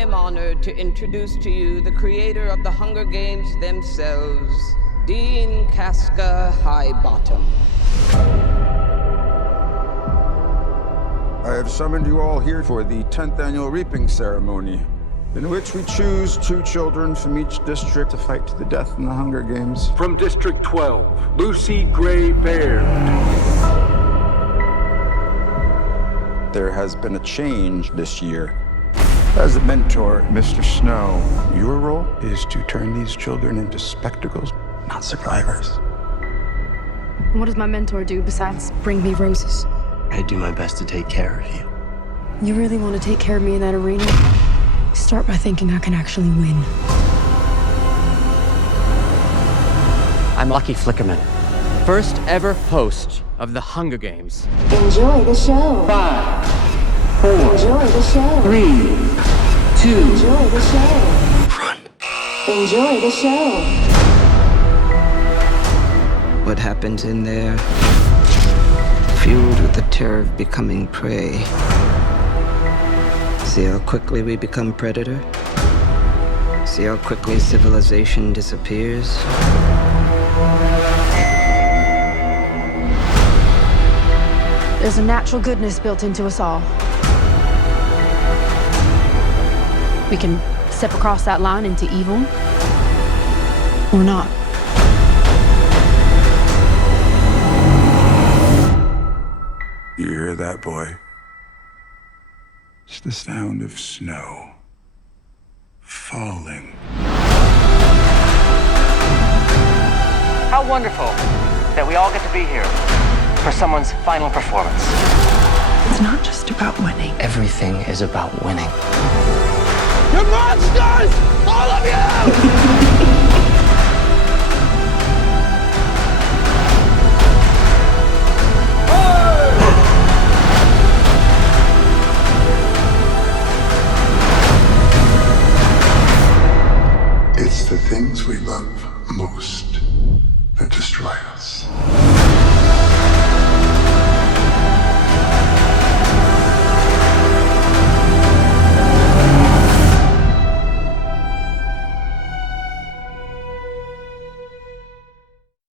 am honored to introduce to you the creator of the Hunger Games themselves, Dean Casca Highbottom. I have summoned you all here for the 10th annual reaping ceremony, in which we choose 2 children from each district to fight to the death in the Hunger Games. From District 12, Lucy Gray Baird. There has been a change this year. As a mentor, Mr. Snow, your role is to turn these children into spectacles, not survivors. What does my mentor do besides bring me roses? I do my best to take care of you. You really want to take care of me in that arena? Start by thinking I can actually win. I'm Lucky Flickerman, first ever host of the Hunger Games. Enjoy the show. 5, 4, Enjoy the show. 3, 2. Enjoy the show. Run. Enjoy the show. What happens in there, fueled with the terror of becoming prey. See how quickly we become predator? See how quickly civilization disappears? There's a natural goodness built into us all. We can step across that line into evil, or not. You hear that, boy? It's the sound of snow falling. How wonderful that we all get to be here for someone's final performance. It's not just about winning. Everything is about winning. You're monsters! All of you! It's the things we love most that destroy us.